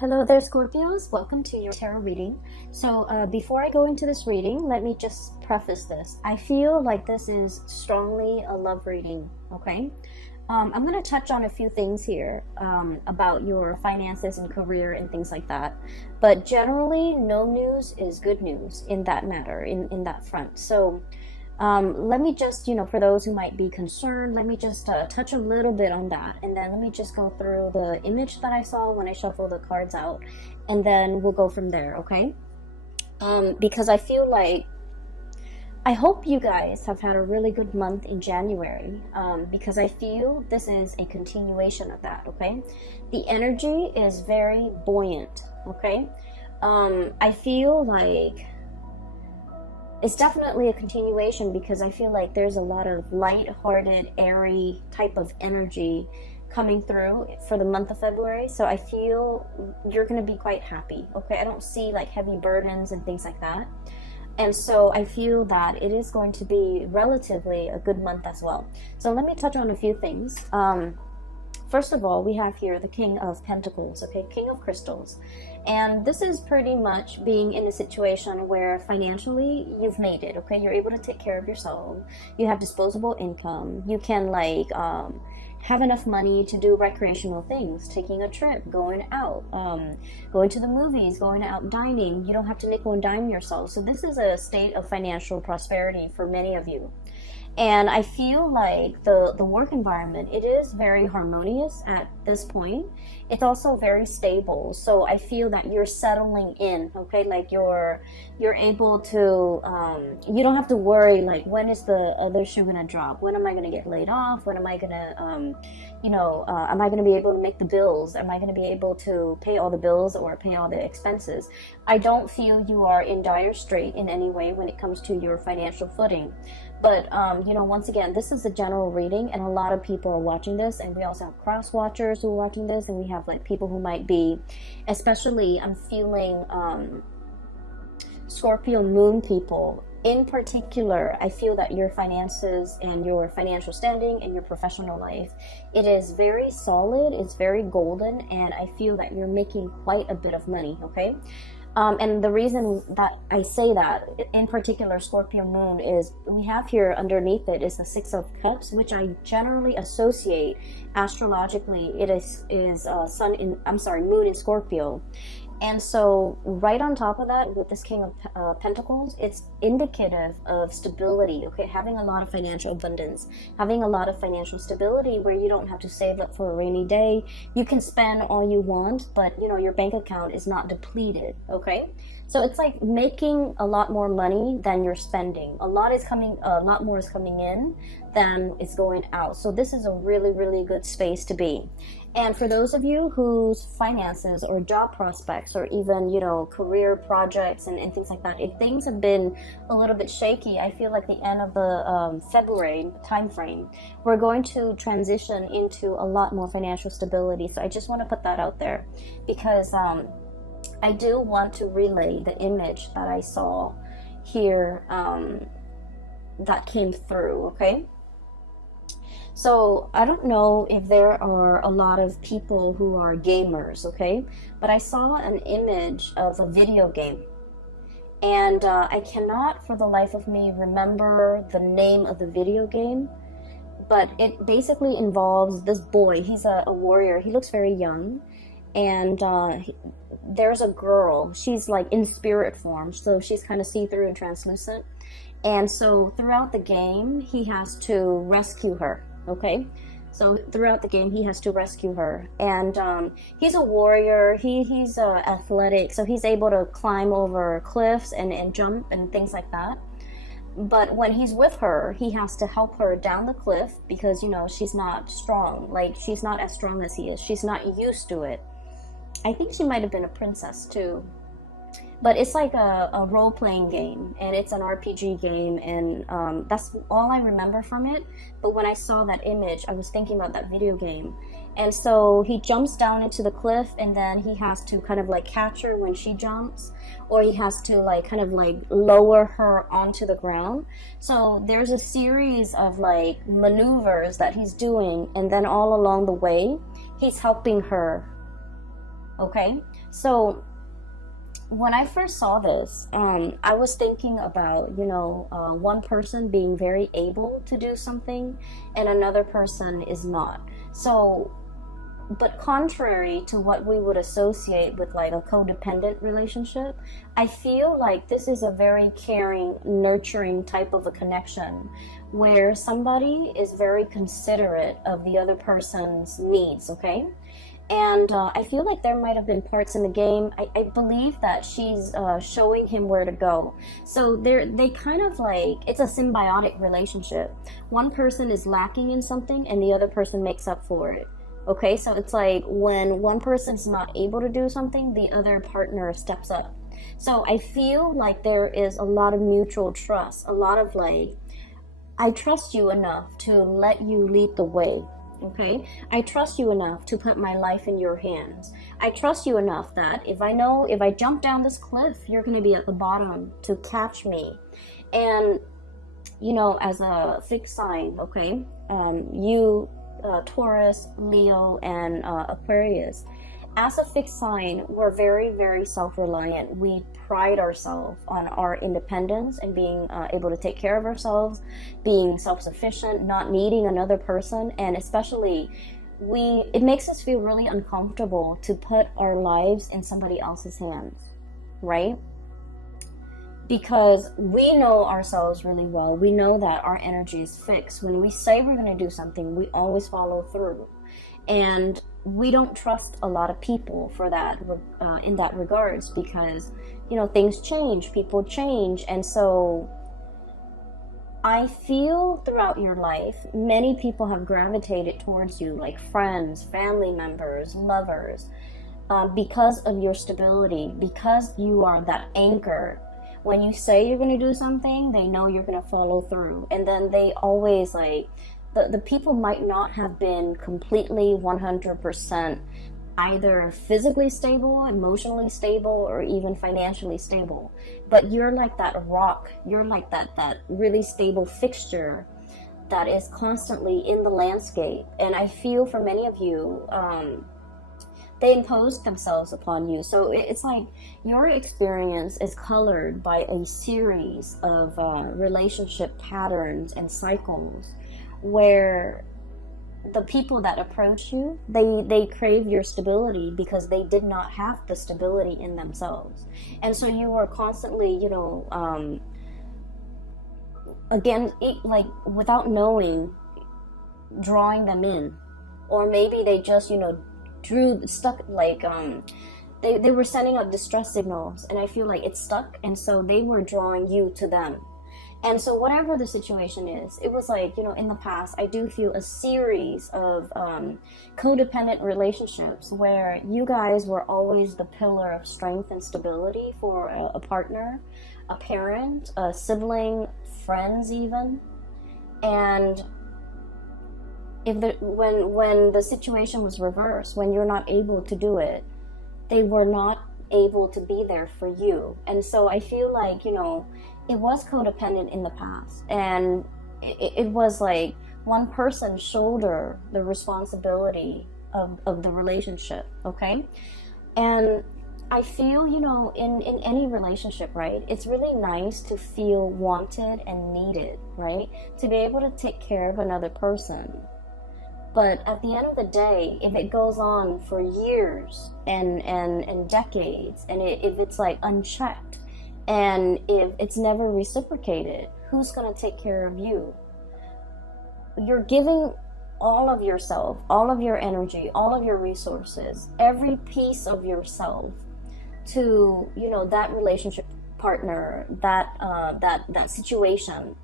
Hello there, Scorpios. Welcome to your tarot reading. So before I go into this reading, let me just preface this. I feel like this is strongly a love reading, okay? I'm going to touch on a few things here about your finances and career and things like that. But generally, no news is good news in that matter, in that front. So let me just, for those who might be concerned, let me just touch a little bit on that. And then let me just go through the image that I saw when I shuffled the cards out. And then we'll go from there, okay? Because I feel like, I hope you guys have had a really good month in January. Because I feel this is a continuation of that, okay? The energy is very buoyant, okay? I feel like it's definitely a continuation because I feel like there's a lot of light-hearted, airy type of energy coming through for the month of February. So I feel you're going to be quite happy, okay? I don't see like heavy burdens and things like that. And so I feel that it is going to be relatively a good month as well. So let me touch on a few things. First of all, we have here the King of Pentacles, okay? King of Crystals. And this is pretty much being in a situation where financially you've made it, okay? You're able to take care of yourself. You have disposable income. You can have enough money to do recreational things, taking a trip, going out, going to the movies, going out dining. You don't have to nickel and dime yourself. So this is a state of financial prosperity for many of you. And I feel like the work environment, it is very harmonious at this point. It's also very stable. So I feel that you're settling in, okay? Like you're able to, you don't have to worry, like, when is the other shoe gonna drop? When am I gonna get laid off? When am I gonna, am I gonna be able to make the bills? Am I gonna be able to pay all the bills or pay all the expenses? I don't feel you are in dire strait in any way when it comes to your financial footing. But, once again, this is a general reading, and a lot of people are watching this, and we also have cross-watchers who are watching this, and we have, like, people who might be, especially, I'm feeling Scorpio moon people. In particular, I feel that your finances and your financial standing and your professional life, it is very solid, it's very golden, and I feel that you're making quite a bit of money, okay? And the reason that I say that, in particular Scorpio moon, is we have here underneath it is the Six of Cups, which I generally associate astrologically. It is moon in Scorpio. And so right on top of that, with this King of Pentacles, it's indicative of stability, okay? Having a lot of financial abundance, having a lot of financial stability where you don't have to save up for a rainy day. You can spend all you want, but, your bank account is not depleted, okay? So it's like making a lot more money than you're spending. A lot more is coming in than is going out. So this is a really, really good space to be. And for those of you whose finances or job prospects or even, career projects and things like that, if things have been a little bit shaky, I feel like the end of the February time frame, we're going to transition into a lot more financial stability. So I just want to put that out there because I do want to relay the image that I saw here that came through, okay? So I don't know if there are a lot of people who are gamers, okay? But I saw an image of a video game. And I cannot for the life of me remember the name of the video game. But it basically involves this boy. He's a warrior. He looks very young. And there's a girl. She's like in spirit form. So she's kind of see-through and translucent. And so throughout the game, he has to rescue her. Okay, so throughout the game he has to rescue her, and he's a warrior. He's athletic, so he's able to climb over cliffs and jump and things like that. But when he's with her, he has to help her down the cliff because she's not strong. Like, she's not as strong as he is. She's not used to it. I think she might have been a princess too. But it's like a role-playing game, and it's an RPG game, and that's all I remember from it. But when I saw that image, I was thinking about that video game. And so he jumps down into the cliff, and then he has to kind of like catch her when she jumps, or he has to kind of lower her onto the ground. So there's a series of maneuvers that he's doing, and then all along the way, he's helping her Okay, so when I first saw this, I was thinking about, one person being very able to do something and another person is not. So, but contrary to what we would associate with like a codependent relationship, I feel like this is a very caring, nurturing type of a connection where somebody is very considerate of the other person's needs, okay? And I feel like there might have been parts in the game. I believe that she's showing him where to go. So they kind of like, it's a symbiotic relationship. One person is lacking in something and the other person makes up for it. Okay, so it's like when one person's not able to do something, the other partner steps up. So I feel like there is a lot of mutual trust, a lot of like, I trust you enough to let you lead the way. Okay, I trust you enough to put my life in your hands. I trust you enough that if I jump down this cliff, you're going to be at the bottom to catch me. And as a fixed sign, okay, you Taurus, Leo, and Aquarius, as a fixed sign, we're very, very self-reliant. We pride ourselves on our independence and being able to take care of ourselves, being self-sufficient, not needing another person, and especially it makes us feel really uncomfortable to put our lives in somebody else's hands, right? Because we know ourselves really well. We know that our energy is fixed. When we say we're going to do something, we always follow through. And we don't trust a lot of people for that in that regards, because things change, people change. And so I feel throughout your life many people have gravitated towards you, like friends, family members, lovers, because of your stability, because you are that anchor. When you say you're going to do something, they know you're going to follow through. And then they always like, the people might not have been completely 100% either physically stable, emotionally stable, or even financially stable. But you're like that rock. You're like that really stable fixture that is constantly in the landscape. And I feel for many of you, they imposed themselves upon you. So it's like your experience is colored by a series of relationship patterns and cycles where the people that approach you, they crave your stability because they did not have the stability in themselves. And so you are constantly, again, like without knowing, drawing them in. Or maybe they just, they were sending out distress signals, and I feel like it's stuck, and so they were drawing you to them. And so whatever the situation is, it was like, in the past, I do feel a series of codependent relationships where you guys were always the pillar of strength and stability for a partner, a parent, a sibling, friends even. And when the situation was reversed, when you're not able to do it, they were not able to be there for you. And so I feel like, it was codependent in the past, and it was like one person shoulder the responsibility of the relationship, okay? And I feel, in any relationship, right, it's really nice to feel wanted and needed, right? To be able to take care of another person. But at the end of the day, if it goes on for years and decades, and if it's like unchecked, and if it's never reciprocated, who's going to take care of you? You're giving all of yourself, all of your energy, all of your resources, every piece of yourself to, that relationship partner, that situation.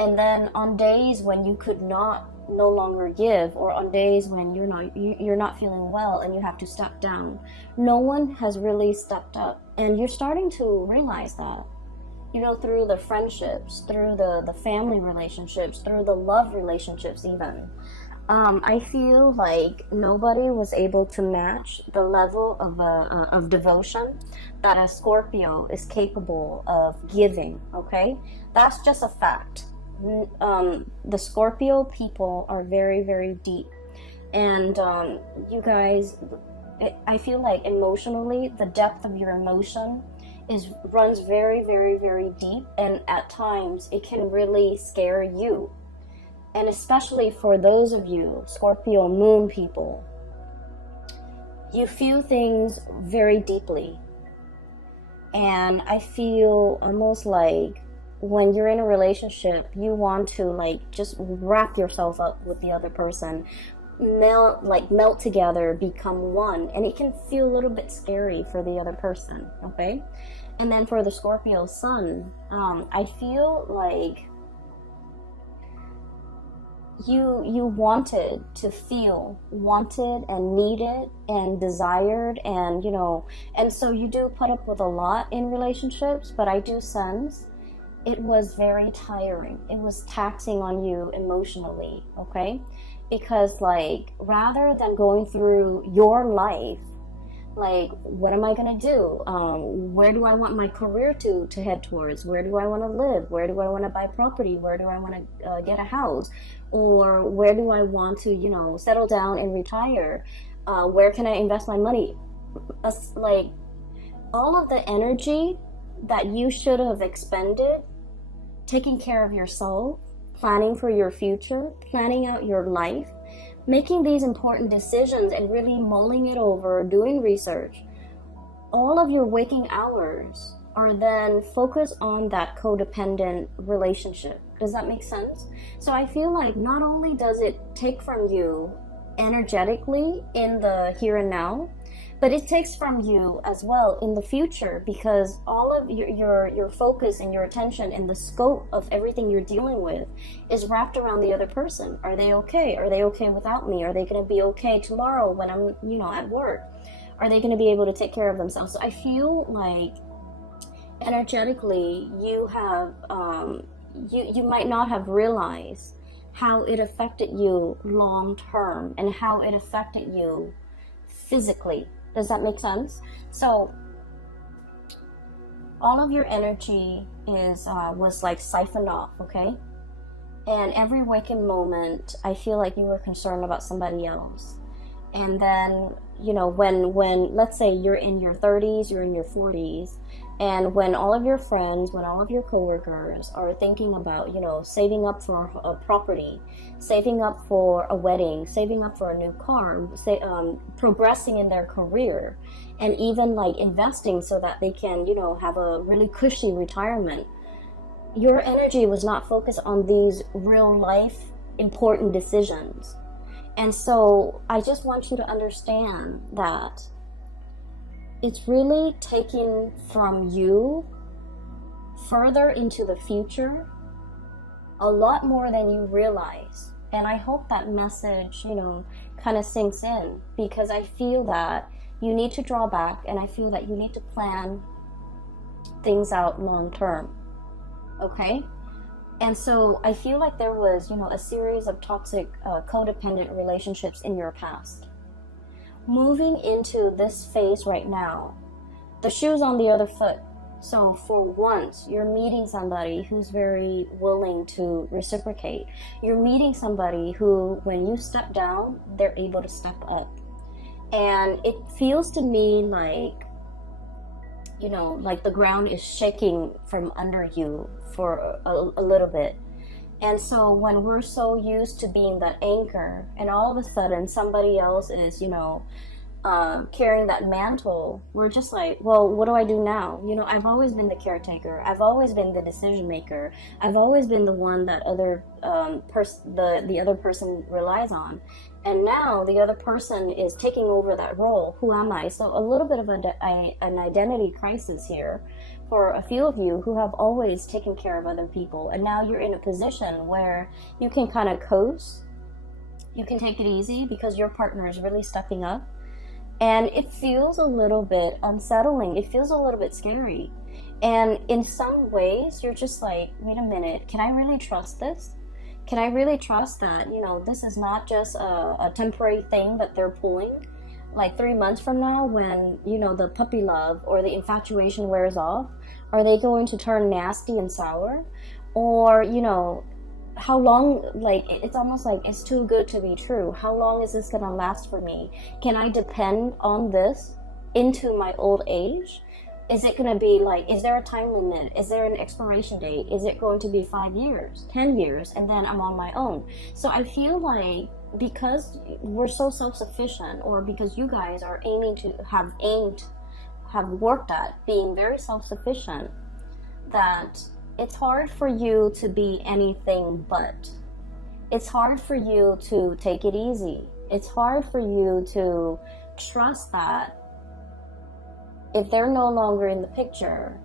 And then on days when you could no longer give, or on days when you're not feeling well and you have to step down, no one has really stepped up. And you're starting to realize that, through the friendships, through the family relationships, through the love relationships even. I feel like nobody was able to match the level of devotion that a Scorpio is capable of giving, okay? That's just a fact. The Scorpio people are very, very deep. And you guys, I feel like emotionally, the depth of your emotion runs very, very, very deep, and at times it can really scare you. And especially for those of you Scorpio moon people, you feel things very deeply. And I feel almost like when you're in a relationship, you want to like just wrap yourself up with the other person, melt together, become one, and it can feel a little bit scary for the other person. Okay. And then for the Scorpio sun, I feel like you wanted to feel wanted and needed and desired, and and so you do put up with a lot in relationships, but I do sense it was very tiring. It was taxing on you emotionally. Okay. Because like, rather than going through your life, like, what am I gonna do? Where do I want my career to head towards? Where do I want to live? Where do I want to buy property? Where do I want to get a house? Or where do I want to settle down and retire? Where can I invest my money? Like, all of the energy that you should have expended taking care of yourself, planning for your future, planning out your life, making these important decisions and really mulling it over, doing research, all of your waking hours are then focused on that codependent relationship. Does that make sense? So I feel like not only does it take from you energetically in the here and now, but it takes from you as well in the future, because all of your focus and your attention and the scope of everything you're dealing with is wrapped around the other person. Are they okay? Are they okay without me? Are they going to be okay tomorrow when I'm at work? Are they going to be able to take care of themselves? So I feel like energetically you have you might not have realized how it affected you long term and how it affected you physically. Does that make sense? So all of your energy was like siphoned off. Okay. And every waking moment, I feel like you were concerned about somebody else. And then, when let's say you're in your 30s, you're in your 40s, and when all of your friends, when all of your coworkers are thinking about, saving up for a property, saving up for a wedding, saving up for a new car, progressing in their career, and even like investing so that they can, have a really cushy retirement, your energy was not focused on these real life important decisions. And so I just want you to understand that it's really taking from you further into the future a lot more than you realize. And I hope that message, kind of sinks in, because I feel that you need to draw back, and I feel that you need to plan things out long term. Okay? And so I feel like there was, a series of toxic, codependent relationships in your past. Moving into this phase right now, the shoe's on the other foot. So for once, you're meeting somebody who's very willing to reciprocate. You're meeting somebody who, when you step down, they're able to step up. And it feels to me like, like the ground is shaking from under you for a little bit. And so when we're so used to being that anchor, and all of a sudden somebody else is, carrying that mantle, we're just like, well, what do I do now? I've always been the caretaker. I've always been the decision maker. I've always been the one that the other person relies on. And now the other person is taking over that role. Who am I? So a little bit of an identity crisis here for a few of you who have always taken care of other people. And now you're in a position where you can kind of coast. You can take it easy because your partner is really stepping up. And it feels a little bit unsettling. It feels a little bit scary. And in some ways, you're just like, wait a minute, can I really trust this? Can I really trust that, this is not just a temporary thing that they're pulling? Like 3 months from now, when, the puppy love or the infatuation wears off, are they going to turn nasty and sour? Or, how long, like it's almost like it's too good to be true. How long is this gonna last for me? Can I depend on this into my old age? Is it gonna be like, is there a time limit? Is there an expiration date? Is it going to be 5 years, 10 years, and then I'm on my own? So I feel like because we're so self-sufficient, or because you guys are have worked at being very self-sufficient, that it's hard for you to be anything but. It's hard for you to take it easy. It's hard for you to trust that if they're no longer in the picture,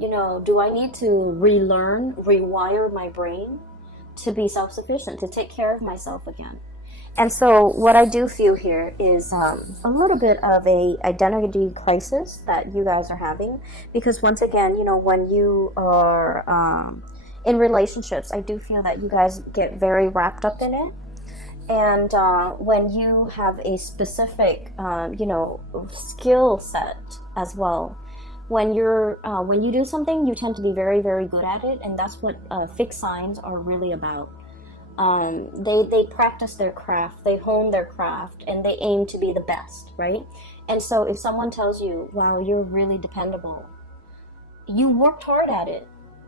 you know, do I need to relearn, rewire my brain to be self-sufficient, to take care of myself again? And so what I do feel here is a little bit of a identity crisis that you guys are having, because once again, you know, when you are in relationships, I do feel that you guys get very wrapped up in it. And when you have a specific, you know, skill set as well, when you do something, you tend to be very, very good at it, and that's what fixed signs are really about. They practice their craft, they hone their craft, and they aim to be the best, right? And so if someone tells you, wow, you're really dependable, you worked hard at it.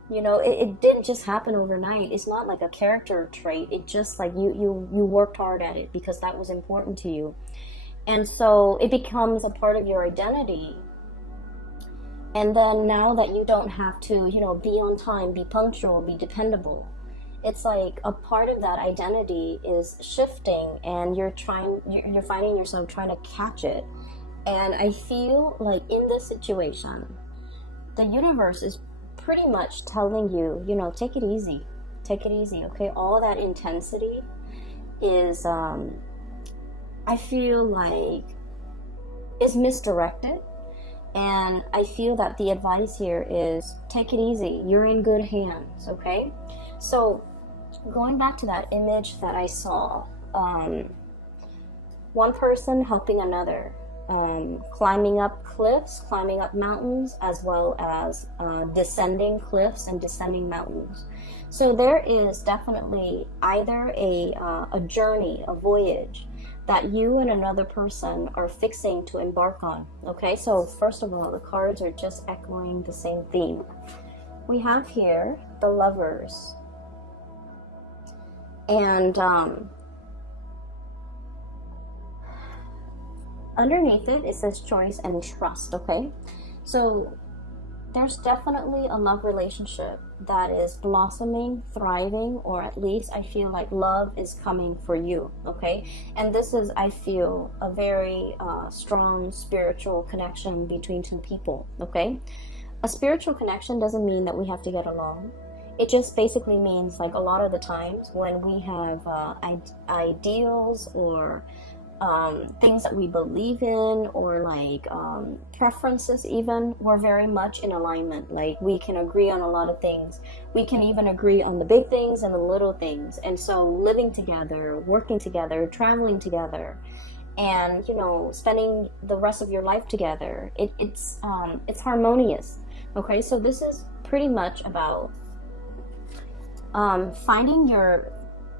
You know, it didn't just happen overnight. It's not like a character trait. It just like you worked hard at it because that was important to you. And so it becomes a part of your identity. And then now that you don't have to, you know, be on time, be punctual, be dependable, it's like a part of that identity is shifting, and you're finding yourself trying to catch it. And I feel like in this situation, the universe is pretty much telling you, you know, take it easy, okay? All that intensity is, I feel like, is misdirected. And I feel that the advice here is take it easy. You're in good hands, okay? So going back to that image that I saw, one person helping another, climbing up cliffs, climbing up mountains, as well as descending cliffs and descending mountains. So there is definitely either a journey, a voyage that you and another person are fixing to embark on. Okay, so first of all, the cards are just echoing the same theme. We have here the Lovers, and underneath it says choice and trust, okay? So there's definitely a love relationship that is blossoming, thriving, or at least I feel like love is coming for you, okay? And this is, I feel, a very strong spiritual connection between two people, okay? A spiritual connection doesn't mean that we have to get along. It just basically means, like, a lot of the times when we have ideals or things that we believe in, or like preferences even, we're very much in alignment. Like, we can agree on a lot of things. We can even agree on the big things and the little things. And so living together, working together, traveling together, and, you know, spending the rest of your life together, it's harmonious, okay? So this is pretty much about finding your,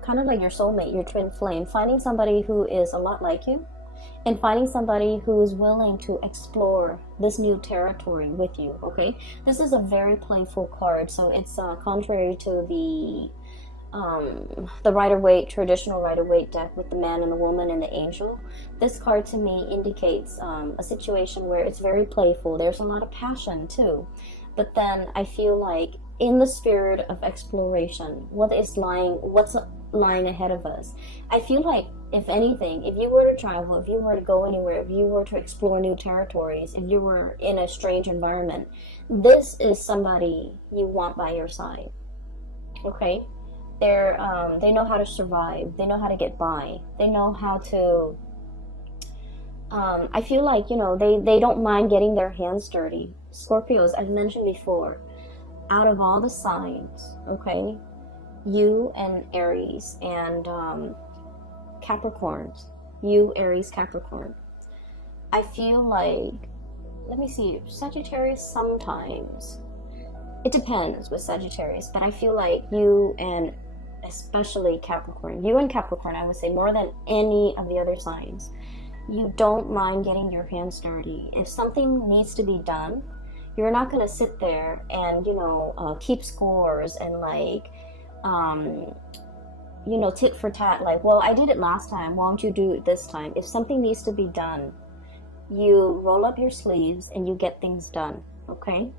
kind of like your soulmate, your twin flame, finding somebody who is a lot like you, and finding somebody who is willing to explore this new territory with you, okay? This is a very playful card, so it's contrary to the Rider-Waite, traditional Rider-Waite deck with the man and the woman and the angel. This card to me indicates a situation where it's very playful. There's a lot of passion too, but then I feel like in the spirit of exploration, what's lying ahead of us. I feel like, if anything, if you were to travel, if you were to go anywhere, if you were to explore new territories, if you were in a strange environment, this is somebody you want by your side, okay? They know how to survive. They know how to get by. They know how to, I feel like, you know, they don't mind getting their hands dirty. Scorpios, I've mentioned before, out of all the signs, okay, you and Aries and Capricorns, you, Aries, Capricorn, I feel like, let me see, Sagittarius sometimes, it depends with Sagittarius, but I feel like you and especially Capricorn. You and Capricorn, I would say, more than any of the other signs, you don't mind getting your hands dirty. If something needs to be done, you're not going to sit there and, keep scores and tit for tat, like, well, I did it last time, why don't you do it this time? If something needs to be done, you roll up your sleeves and you get things done, okay?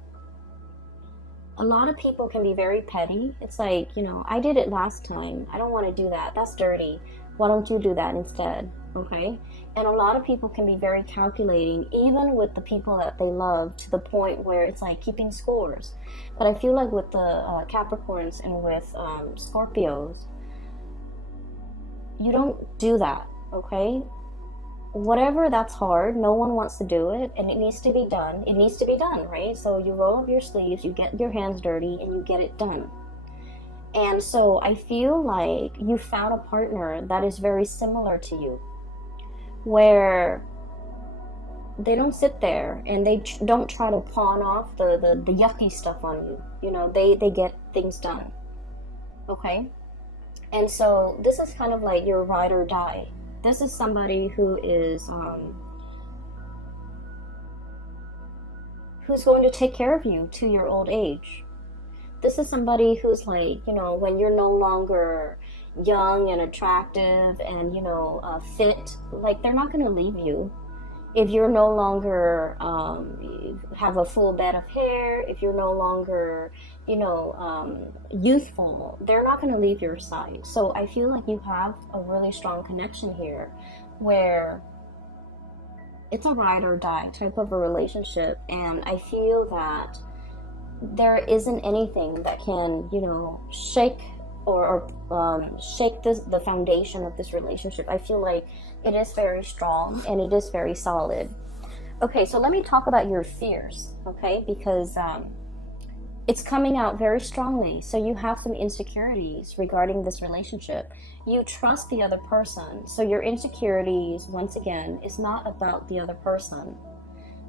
A lot of people can be very petty. It's like, I did it last time. I don't want to do that. That's dirty. Why don't you do that instead? Okay? And a lot of people can be very calculating, even with the people that they love, to the point where it's like keeping scores. But I feel like with the Capricorns and with Scorpios, you don't do that, okay? Whatever that's hard, no one wants to do it, and it needs to be done. It needs to be done, right? So you roll up your sleeves, you get your hands dirty, and you get it done. And so I feel like you found a partner that is very similar to you, where they don't sit there and they don't try to pawn off the yucky stuff on you. They get things done, okay? And so this is kind of like your ride or die. This is somebody who is who's going to take care of you to your old age. This is somebody who's like, when you're no longer young and attractive and, fit, like, they're not going to leave you. If you're no longer have a full bed of hair, if you're no longer, youthful, they're not going to leave your side. So I feel like you have a really strong connection here where it's a ride or die type of a relationship. And I feel that there isn't anything that can, shake or shake the foundation of this relationship. I feel like it is very strong and it is very solid. Okay, so let me talk about your fears, okay? Because it's coming out very strongly. So you have some insecurities regarding this relationship. You trust the other person. So your insecurities, once again, is not about the other person.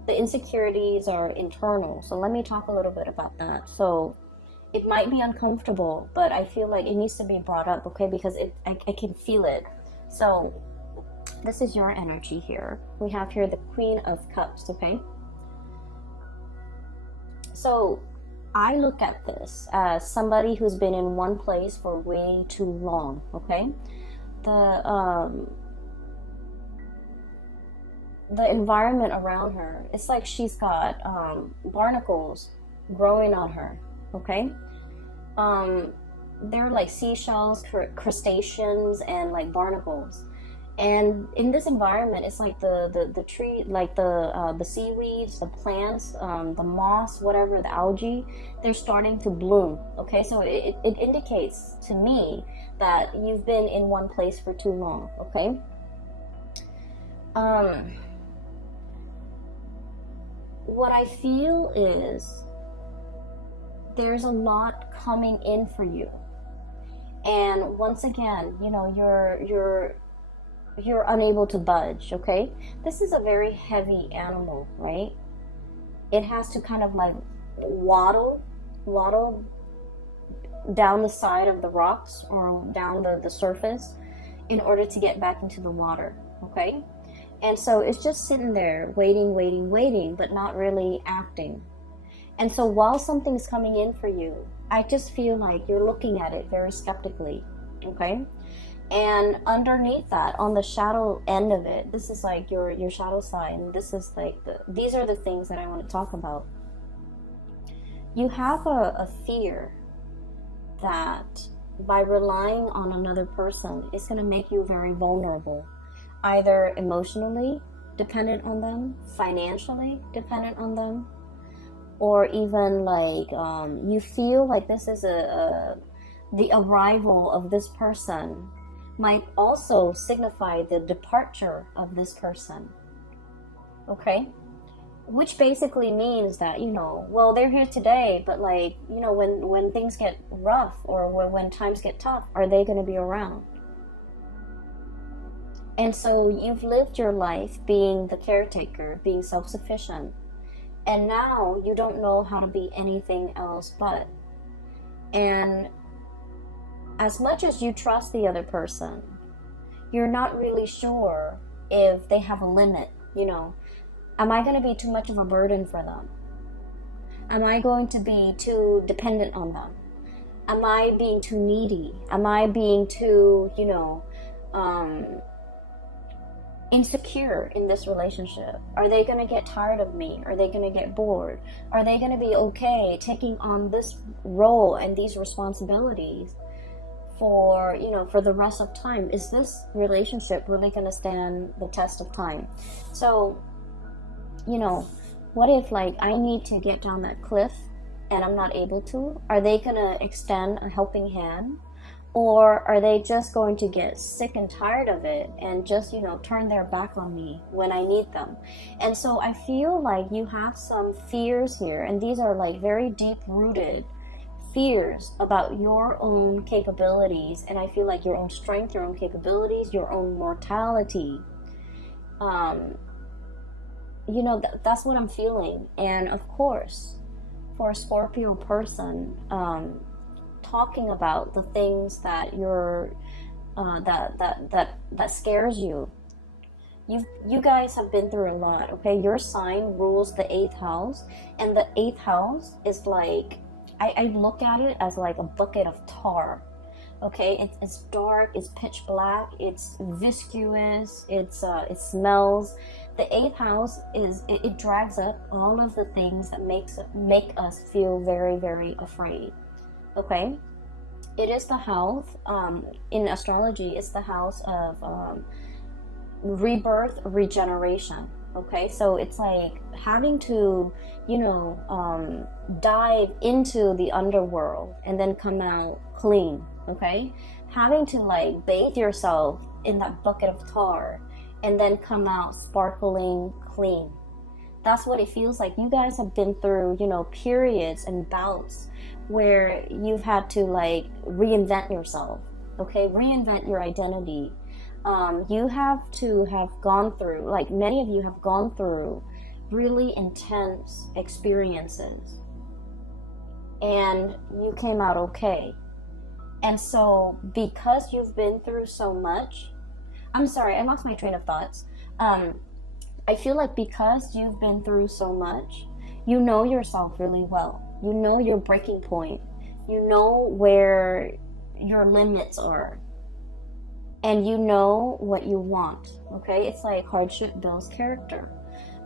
The insecurities are internal. So let me talk a little bit about that. So it might be uncomfortable, but I feel like it needs to be brought up, okay? Because I can feel it. So this is your energy here. We have here the Queen of Cups, okay? So I look at this as somebody who's been in one place for way too long, okay? The environment around her, it's like she's got barnacles growing on her, okay? They're like seashells, crustaceans, and like barnacles. And in this environment, it's like the tree, like the seaweeds, the plants, the moss, whatever, the algae, they're starting to bloom. Okay, so it indicates to me that you've been in one place for too long. Okay. What I feel is there's a lot coming in for you, and once again, you're unable to budge, okay? This is a very heavy animal, right? It has to kind of like waddle down the side of the rocks or down the surface in order to get back into the water, okay? And so it's just sitting there waiting, but not really acting. And so while something's coming in for you, I just feel like you're looking at it very skeptically, okay? And underneath that, on the shadow end of it, this is like your shadow sign. This is like these are the things that I want to talk about. You have a fear that by relying on another person, it's going to make you very vulnerable, either emotionally dependent on them, financially dependent on them, or even like you feel like this is the arrival of this person might also signify the departure of this person, okay? Which basically means that, well, they're here today, but like, when things get rough or when times get tough, are they going to be around? And so you've lived your life being the caretaker, being self-sufficient, and now you don't know how to be anything else but. And as much as you trust the other person, you're not really sure if they have a limit, you know. Am I going to be too much of a burden for them? Am I going to be too dependent on them? Am I being too needy? Am I being too, you know, insecure in this relationship? Are they going to get tired of me? Are they going to get bored? Are they going to be okay taking on this role and these responsibilities for, you know, for the rest of time? Is this relationship really going to stand the test of time? So, you know, what if like I need to get down that cliff and I'm not able to? Are they going to extend a helping hand? Or are they just going to get sick and tired of it and just, you know, turn their back on me when I need them? And so I feel like you have some fears here, and these are like very deep-rooted fears about your own capabilities, and I feel like your own strength, your own capabilities, your own mortality. You know, that's what I'm feeling. And of course, for a Scorpio person, talking about the things that you're that scares you. You guys have been through a lot, okay? Your sign rules the 8th house, and the 8th house is like, I look at it as like a bucket of tar. Okay, it's dark, it's pitch black, it's viscous, it smells. The 8th house it drags up all of the things that make us feel very, very afraid. Okay, it is the house, in astrology, it's the house of rebirth, regeneration. Okay, so it's like having to, you know, dive into the underworld and then come out clean. Okay, having to like bathe yourself in that bucket of tar and then come out sparkling clean. That's what it feels like. You guys have been through, you know, periods and bouts where you've had to like reinvent yourself. Okay, reinvent your identity. You have to have gone through, like many of you have gone through really intense experiences, and you came out okay. And so because you've been through so much, I'm sorry, I lost my train of thoughts. I feel like because you've been through so much, you know yourself really well. You know your breaking point. You know where your limits are. And you know what you want, okay? It's like hardship builds character.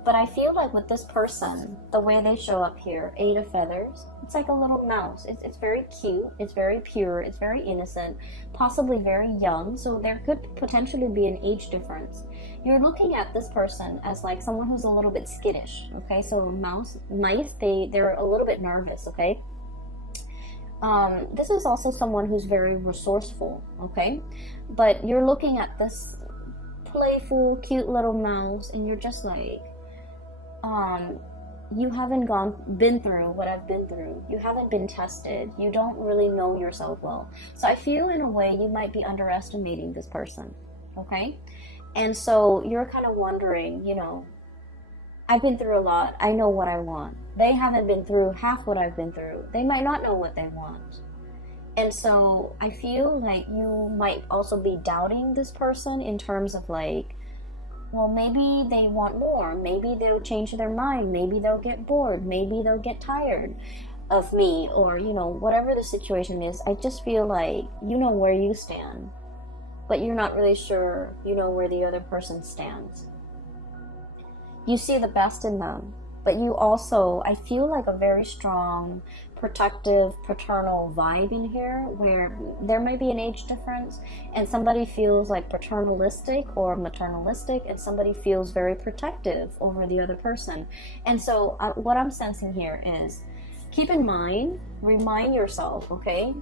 But I feel like with this person, the way they show up here, 8 of feathers, it's like a little mouse. It's very cute, it's very pure, it's very innocent, possibly very young, so there could potentially be an age difference. You're looking at this person as like someone who's a little bit skittish, okay? So mice, they're a little bit nervous, okay? This is also someone who's very resourceful, okay? But you're looking at this playful, cute little mouse, and you're just like, you haven't been through what I've been through. You haven't been tested. You don't really know yourself well. So I feel in a way you might be underestimating this person, okay? And so you're kind of wondering, you know, I've been through a lot. I know what I want. They haven't been through half what I've been through. They might not know what they want. And so I feel like you might also be doubting this person in terms of like, well, maybe they want more. Maybe they'll change their mind. Maybe they'll get bored. Maybe they'll get tired of me, or, you know, whatever the situation is. I just feel like you know where you stand, but you're not really sure, you know, where the other person stands. You see the best in them, but you also, I feel like a very strong, protective, paternal vibe in here, where there might be an age difference, and somebody feels like paternalistic or maternalistic, and somebody feels very protective over the other person. And so what I'm sensing here is, keep in mind, remind yourself, okay?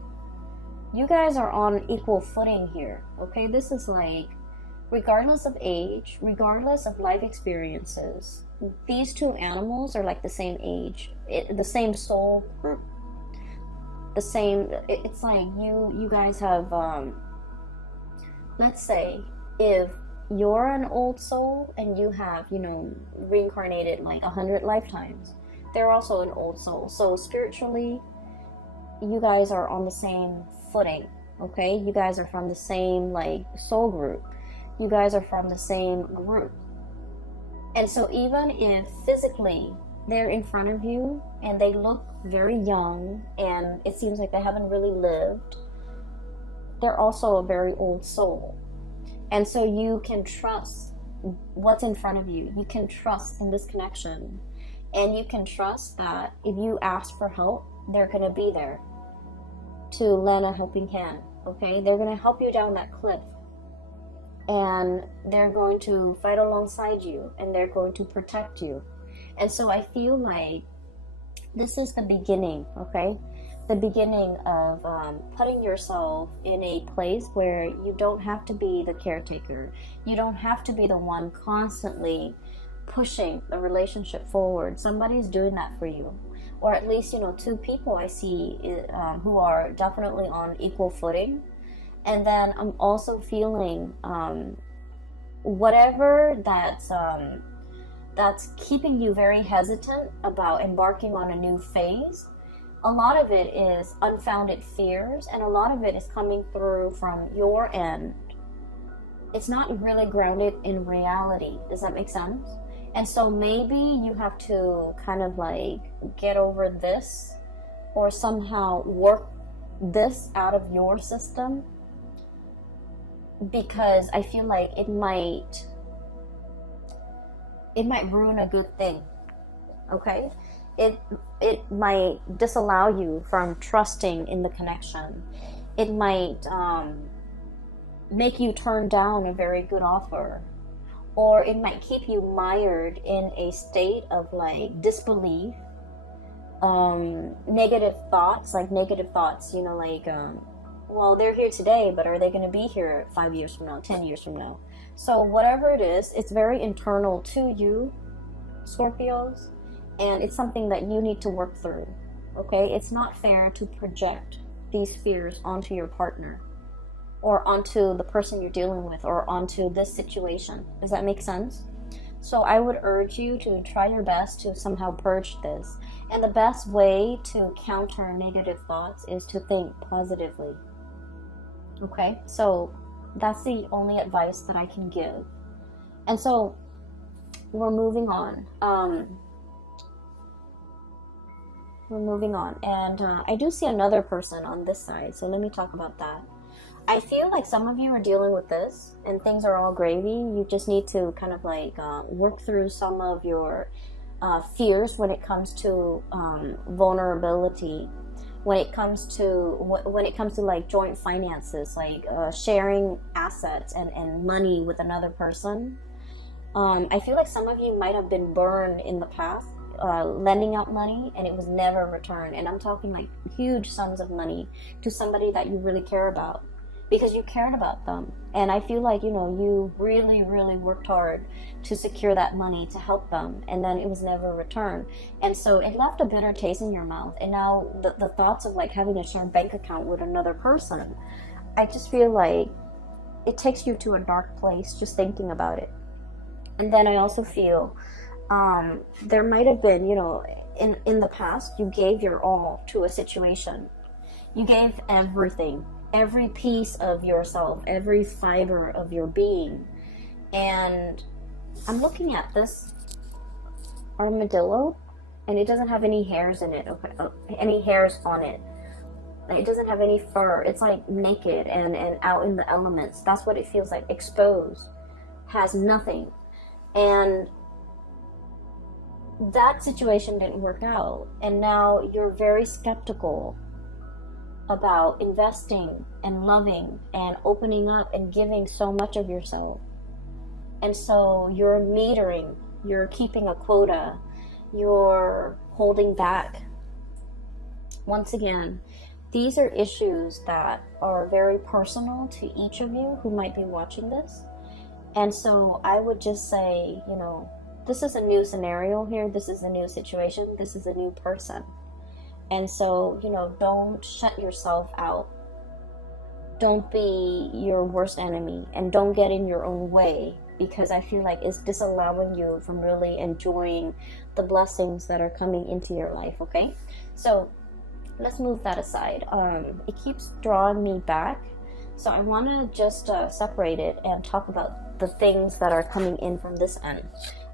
You guys are on equal footing here, okay? This is like, regardless of age, regardless of life experiences, these two animals are like the same age, the same soul group, the same. It's like you guys have. Let's say if you're an old soul and you have, you know, reincarnated like 100 lifetimes, they're also an old soul. So spiritually, you guys are on the same footing. okay? You guys are from the same like soul group. You guys are from the same group. And so even if physically they're in front of you and they look very young and it seems like they haven't really lived, they're also a very old soul. And so you can trust what's in front of you. You can trust in this connection. And you can trust that if you ask for help, they're going to be there to lend a helping hand, okay? They're going to help you down that cliff. And they're going to fight alongside you. And they're going to protect you. And so I feel like this is the beginning, okay? The beginning of putting yourself in a place where you don't have to be the caretaker. You don't have to be the one constantly pushing the relationship forward. Somebody's doing that for you. Or at least, two people I see who are definitely on equal footing. And then I'm also feeling whatever that's keeping you very hesitant about embarking on a new phase. A lot of it is unfounded fears, and a lot of it is coming through from your end. It's not really grounded in reality. Does that make sense? And so maybe you have to kind of like get over this or somehow work this out of your system, because I feel like it might ruin a good thing, okay? It might disallow you from trusting in the connection. It might make you turn down a very good offer. Or it might keep you mired in a state of like disbelief, negative thoughts, well, they're here today, but are they going to be here 5 years from now, 10 years from now? So whatever it is, it's very internal to you, Scorpios, and it's something that you need to work through, okay? It's not fair to project these fears onto your partner or onto the person you're dealing with or onto this situation. Does that make sense? So I would urge you to try your best to somehow purge this. And the best way to counter negative thoughts is to think positively. Okay? So that's the only advice that I can give. And so we're moving on. And I do see another person on this side. So let me talk about that. I feel like some of you are dealing with this and things are all gravy. You just need to kind of like work through some of your fears when it comes to vulnerability, when it comes to like joint finances, like sharing assets and money with another person. I feel like some of you might have been burned in the past, lending out money and it was never returned. And I'm talking like huge sums of money to somebody that you really care about, because you cared about them. And I feel like, you really, really worked hard to secure that money to help them, and then it was never returned. And so it left a bitter taste in your mouth. And now the thoughts of like having a shared bank account with another person, I just feel like it takes you to a dark place just thinking about it. And then I also feel there might have been, in the past, you gave your all to a situation. You gave everything. Every piece of yourself, every fiber of your being. And I'm looking at this armadillo, and it doesn't have any hairs in it, any hairs on it. It doesn't have any fur. It's like naked and out in the elements. That's what it feels like, exposed, has nothing. And that situation didn't work out. And now you're very skeptical about investing and loving and opening up and giving so much of yourself. And so you're metering, you're keeping a quota, you're holding back. Once again, these are issues that are very personal to each of you who might be watching this. And so I would just say, this is a new scenario here, this is a new situation, this is a new person. And so, don't shut yourself out. Don't be your worst enemy, and don't get in your own way, because I feel like it's disallowing you from really enjoying the blessings that are coming into your life, okay? So let's move that aside. It keeps drawing me back So I want to just separate it and talk about the things that are coming in from this end.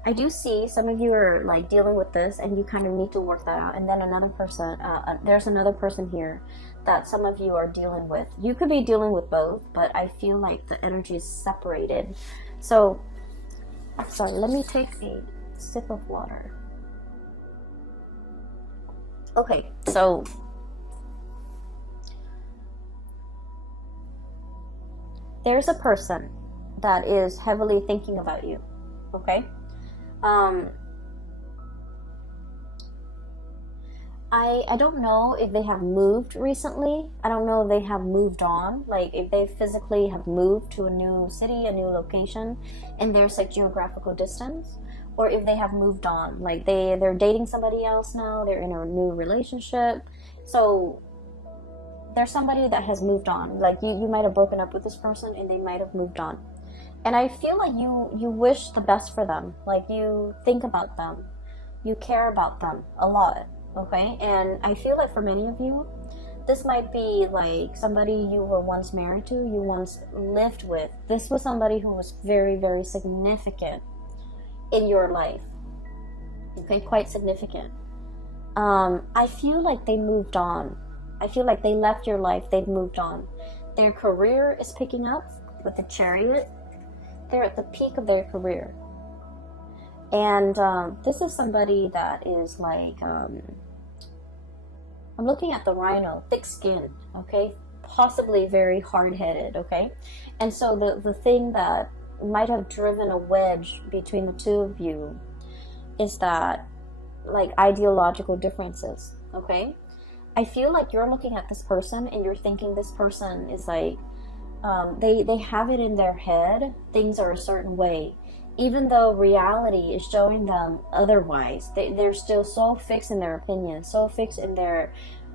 I do see some of you are like dealing with this and you kind of need to work that out. And then another person, there's another person here that some of you are dealing with. You could be dealing with both, but I feel like the energy is separated. So, sorry, let me take a sip of water. Okay, so there's a person that is heavily thinking about you, okay? I don't know if they have moved recently. I don't know if they have moved on, like if they physically have moved to a new city, a new location, and there's like geographical distance, or if they have moved on, like they're dating somebody else now, they're in a new relationship. So there's somebody that has moved on. Like you might have broken up with this person and they might have moved on. And I feel like you wish the best for them. Like you think about them. You care about them a lot. Okay? And I feel like for many of you, this might be like somebody you were once married to, you once lived with. This was somebody who was very, very significant in your life. Okay? Quite significant. I feel like they moved on. I feel like they left your life. They've moved on. Their career is picking up with the Chariot. They're at the peak of their career. And this is somebody that is like, I'm looking at the Rhino, thick skin, okay? Possibly very hard-headed, okay? And so the thing that might have driven a wedge between the two of you is that, like, ideological differences, okay? I feel like you're looking at this person and you're thinking this person is like, they have it in their head, things are a certain way. Even though reality is showing them otherwise, they're still so fixed in their opinion, so fixed in their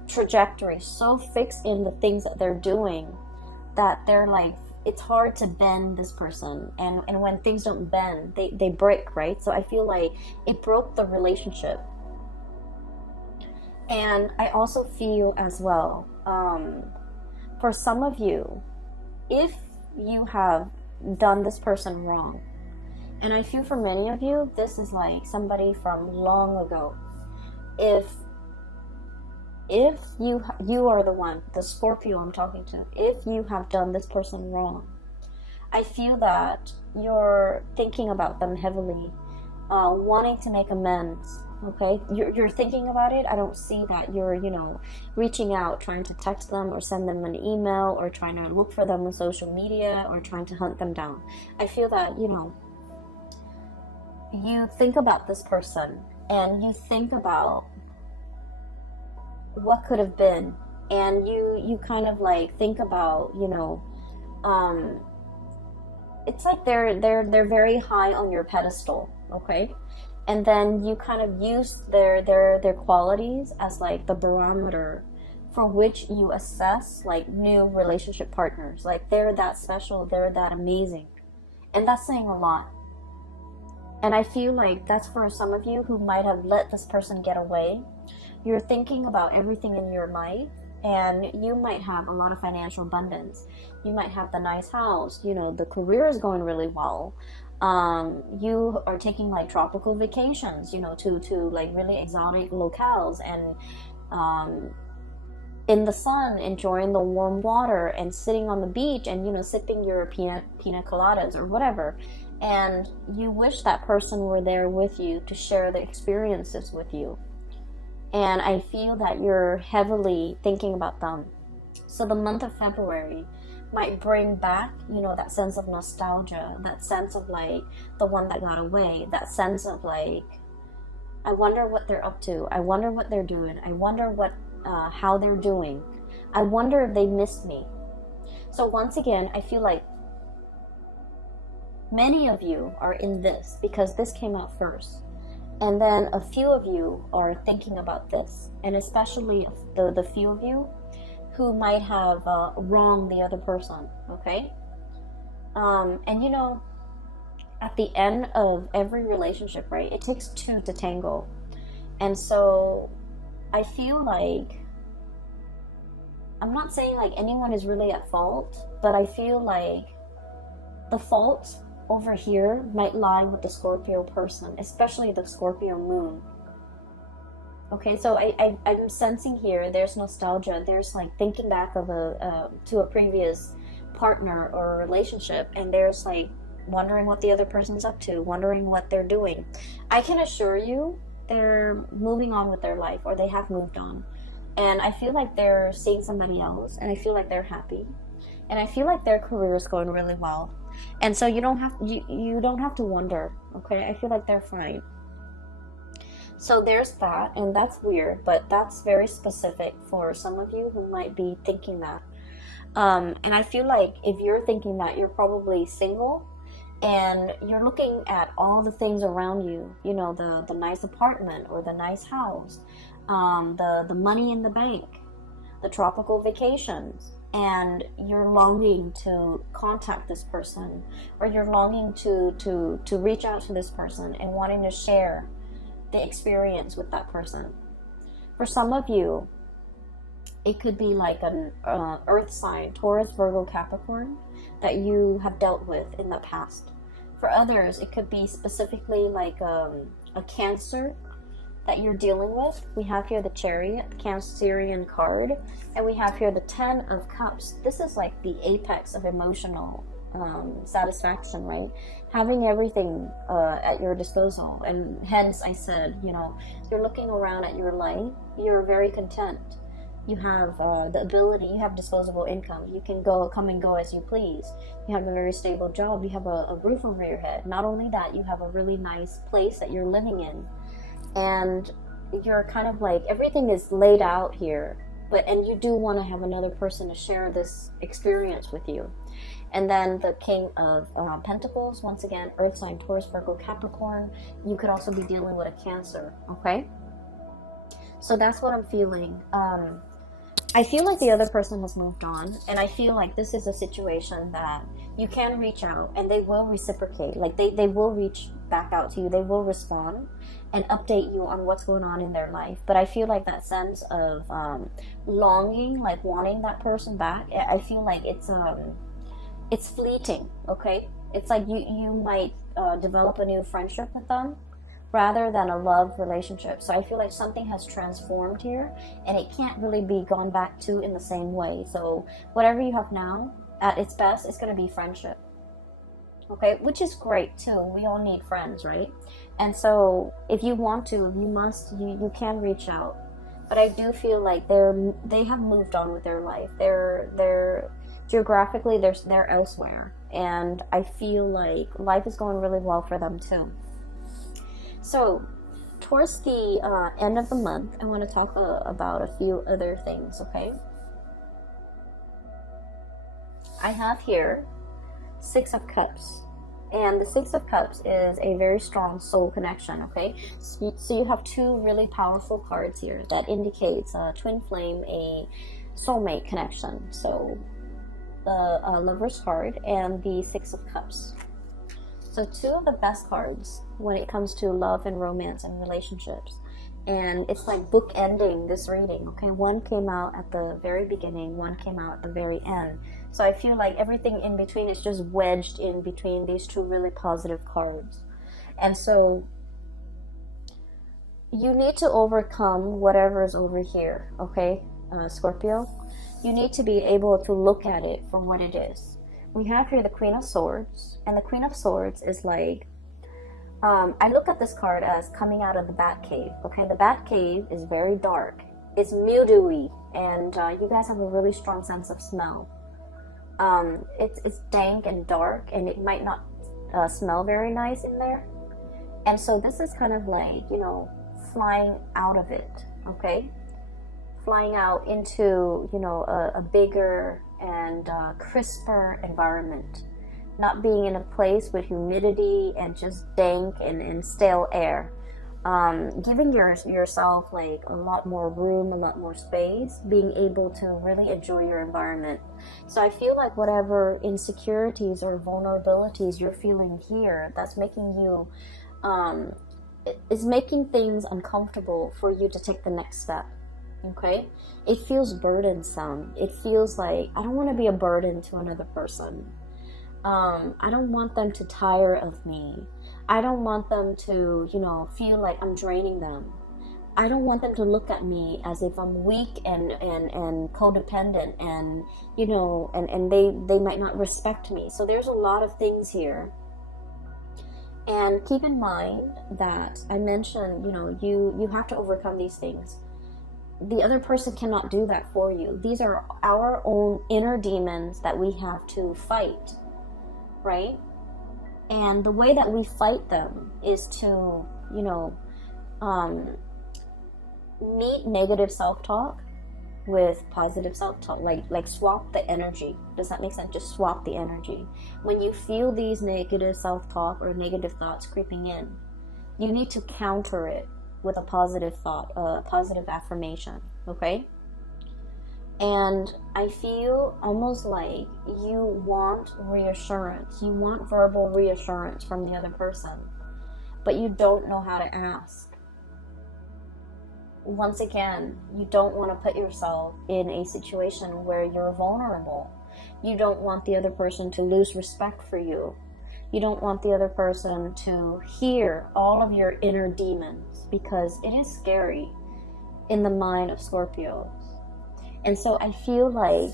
trajectory, so fixed in the things that they're doing, that they're like, it's hard to bend this person. And when things don't bend, they break, right? So I feel like it broke the relationship. And I also feel as well, for some of you, if you have done this person wrong, and I feel for many of you, this is like somebody from long ago. If you are the one, the Scorpio I'm talking to, if you have done this person wrong, I feel that you're thinking about them heavily, wanting to make amends. Okay, you're thinking about it. I don't see that you're, reaching out, trying to text them or send them an email or trying to look for them on social media or trying to hunt them down. I feel that, you think about this person and you think about what could have been, and you kind of like think about, it's like they're very high on your pedestal, okay? And then you kind of use their qualities as like the barometer for which you assess like new relationship partners. Like they're that special, they're that amazing. And that's saying a lot. And I feel like that's for some of you who might have let this person get away. You're thinking about everything in your life, and you might have a lot of financial abundance. You might have the nice house, the career is going really well. You are taking like tropical vacations, to like really exotic locales, and in the sun, enjoying the warm water and sitting on the beach and, sipping your pina coladas or whatever. And you wish that person were there with you to share the experiences with you. And I feel that you're heavily thinking about them. So the month of February might bring back, that sense of nostalgia, that sense of like the one that got away, that sense of like, I wonder what they're up to. I wonder what they're doing. I wonder how they're doing. I wonder if they missed me. So once again, I feel like many of you are in this because this came out first. And then a few of you are thinking about this. And especially the few of you who might have wronged the other person, okay? And at the end of every relationship, right, it takes two to tango. And so I feel like I'm not saying like anyone is really at fault, but I feel like the fault over here might lie with the Scorpio person, especially the Scorpio moon. Okay, so I'm sensing here there's nostalgia. There's like thinking back of to a previous partner or relationship, and there's like wondering what the other person's up to, wondering what they're doing. I can assure you they're moving on with their life, or they have moved on. And I feel like they're seeing somebody else, and I feel like they're happy. And I feel like their career is going really well. And so you don't have to wonder, okay? I feel like they're fine. So there's that, and that's weird, but that's very specific for some of you who might be thinking that. And I feel like if you're thinking that, you're probably single, and you're looking at all the things around you, you know, the nice apartment or the nice house, the money in the bank, the tropical vacations, and you're longing to contact this person, or you're longing to reach out to this person and wanting to share the experience with that person. For some of you, it could be like an earth sign, Taurus, Virgo, Capricorn, that you have dealt with in the past. For others, it could be specifically like a Cancer that you're dealing with. We have here the Chariot, Cancerian card, and we have here the 10 of Cups. This is like the apex of emotional satisfaction, right? Having everything at your disposal. And hence I said, you know, you're looking around at your life, you're very content. You have the ability, you have disposable income. You can come and go as you please. You have a very stable job. You have a roof over your head. Not only that, you have a really nice place that you're living in. And you're kind of like, everything is laid out here. And you do want to have another person to share this experience with you. And then the King of Pentacles, once again, Earth sign, Taurus, Virgo, Capricorn. You could also be dealing with a Cancer, okay? So that's what I'm feeling. I feel like the other person has moved on, and I feel like this is a situation that you can reach out, and they will reciprocate. Like they will reach back out to you. They will respond and update you on what's going on in their life. But I feel like that sense of longing, like wanting that person back, I feel like it's fleeting, okay? It's like you might develop a new friendship with them rather than a love relationship. So I feel like something has transformed here, and it can't really be gone back to in the same way. So whatever you have now, at its best, it's going to be friendship, okay? Which is great too. We all need friends, right? And so if you want to, you can reach out. But I do feel like they have moved on with their life. They're geographically, they're elsewhere, and I feel like life is going really well for them too. So towards the end of the month, I want to talk about a few other things, okay? I have here 6 of Cups, and the 6 of Cups is a very strong soul connection, okay? So you have 2 really powerful cards here that indicates a twin flame, a soulmate connection. So the Lover's card and the 6 of Cups. So 2 of the best cards when it comes to love and romance and relationships. And it's like bookending this reading, okay? One came out at the very beginning, one came out at the very end. So I feel like everything in between is just wedged in between these 2 really positive cards. And so you need to overcome whatever is over here, okay, Scorpio? You need to be able to look at it for what it is. We have here the Queen of Swords, and the Queen of Swords is like, I look at this card as coming out of the Batcave, okay? The Batcave is very dark, it's mildewy, and you guys have a really strong sense of smell. It's dank and dark, and it might not smell very nice in there. And so this is kind of like, you know, flying out of it, okay? Flying out into, you know, a bigger and crisper environment. Not being in a place with humidity and just dank and stale air. Giving yourself like a lot more room, a lot more space, being able to really enjoy your environment. So I feel like whatever insecurities or vulnerabilities you're feeling here, that's making you, is making things uncomfortable for you to take the next step. Okay, it feels burdensome. It feels like I don't want to be a burden to another person. I don't want them to tire of me. I don't want them to, feel like I'm draining them. I don't want them to look at me as if I'm weak and codependent, and they might not respect me. So there's a lot of things here. And keep in mind that I mentioned, you have to overcome these things. The other person cannot do that for you. These are our own inner demons that we have to fight, right? And the way that we fight them is to, meet negative self-talk with positive self-talk, like swap the energy. Does that make sense? Just swap the energy. When you feel these negative self-talk or negative thoughts creeping in, you need to counter it with a positive thought, a positive affirmation, okay? And I feel almost like you want reassurance. You want verbal reassurance from the other person, but you don't know how to ask. Once again, you don't want to put yourself in a situation where you're vulnerable. You don't want the other person to lose respect for you. You don't want the other person to hear all of your inner demons, because it is scary in the mind of Scorpios. And so I feel like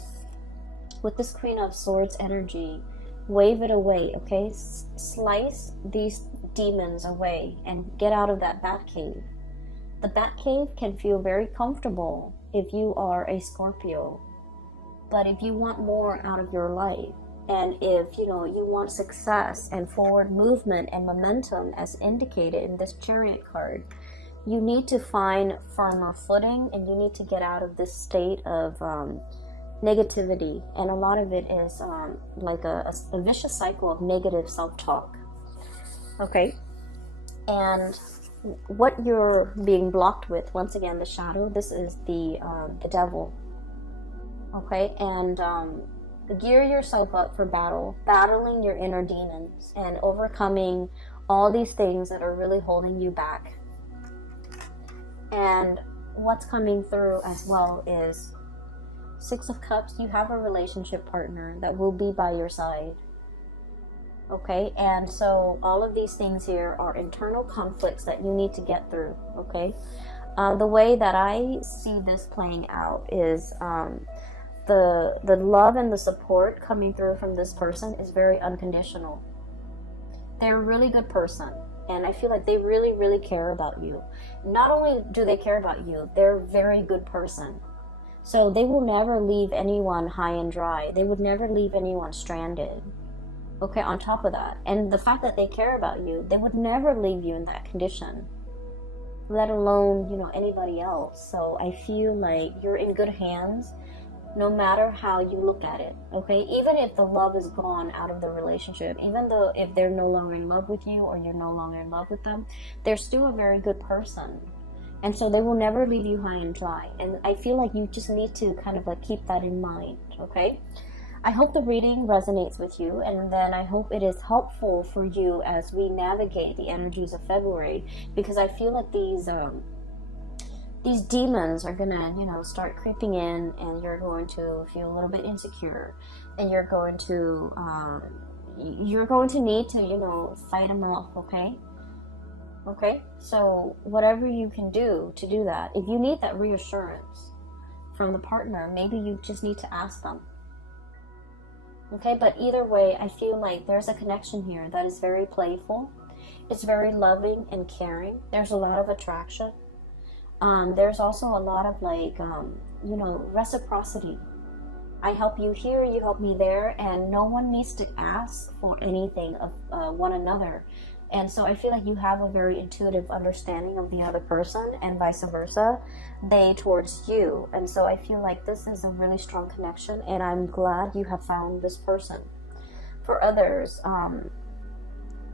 with this Queen of Swords energy, wave it away, okay? Slice these demons away and get out of that bat cave. The bat cave can feel very comfortable if you are a Scorpio. But if you want more out of your life, and if you want success and forward movement and momentum as indicated in this Chariot card, you need to find firmer footing, and you need to get out of this state of negativity. And a lot of it is like a vicious cycle of negative self-talk. Okay? And what you're being blocked with, once again, the shadow, this is the devil. Okay? And gear yourself up for battling your inner demons and overcoming all these things that are really holding you back. And what's coming through as well is Six of Cups. You have a relationship partner that will be by your side. Okay, and so all of these things here are internal conflicts that you need to get through. Okay, the way that I see this playing out is the love and the support coming through from this person is very unconditional. They're a really good person, and I feel like they really, really care about you. Not only do they care about you, they're a very good person. So they will never leave anyone high and dry. They would never leave anyone stranded. Okay, on top of that, and the fact that they care about you, they would never leave you in that condition, let alone, anybody else. So I feel like you're in good hands, no matter how you look at it. Okay, even if the love is gone out of the relationship, even though if they're no longer in love with you or you're no longer in love with them, they're still a very good person. And so they will never leave you high and dry. And I feel like you just need to kind of like keep that in mind, okay? I hope the reading resonates with you, and then I hope it is helpful for you as we navigate the energies of February, because I feel like these demons are gonna, start creeping in, and you're going to feel a little bit insecure, and you're going to need to, fight them off, okay? Okay, so whatever you can do to do that, if you need that reassurance from the partner, maybe you just need to ask them. Okay, but either way, I feel like there's a connection here that is very playful. It's very loving and caring. There's a lot of attraction. There's also a lot of reciprocity. I help you here, you help me there, and no one needs to ask for anything of one another. And so I feel like you have a very intuitive understanding of the other person, and vice versa, they towards you. And so I feel like this is a really strong connection, and I'm glad you have found this person. For others,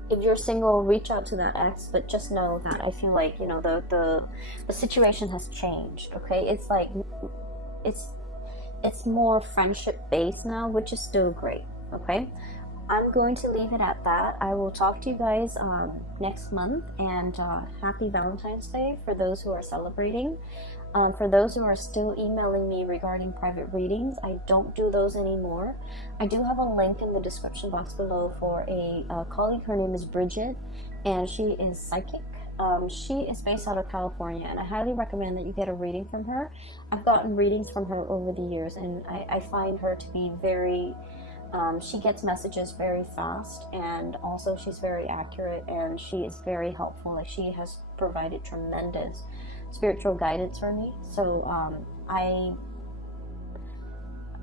if you're single, reach out to that ex, but just know that I feel like, the situation has changed, okay? It's like, it's more friendship based now, which is still great, okay? I'm going to leave it at that. I will talk to you guys next month, and happy Valentine's Day for those who are celebrating. For those who are still emailing me regarding private readings, I don't do those anymore. I do have a link in the description box below for a colleague. Her name is Bridget, and she is psychic. She is based out of California, and I highly recommend that you get a reading from her. I've gotten readings from her over the years, and I find her to be very... she gets messages very fast, and also she's very accurate, and she is very helpful. Like, she has provided tremendous spiritual guidance for me, so I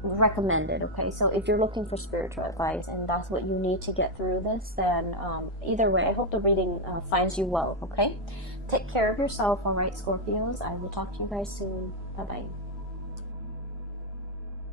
recommend it. Okay, so if you're looking for spiritual advice and that's what you need to get through this, then either way, I hope the reading finds you well. Okay, take care of yourself. All right, Scorpios, I will talk to you guys soon. Bye bye.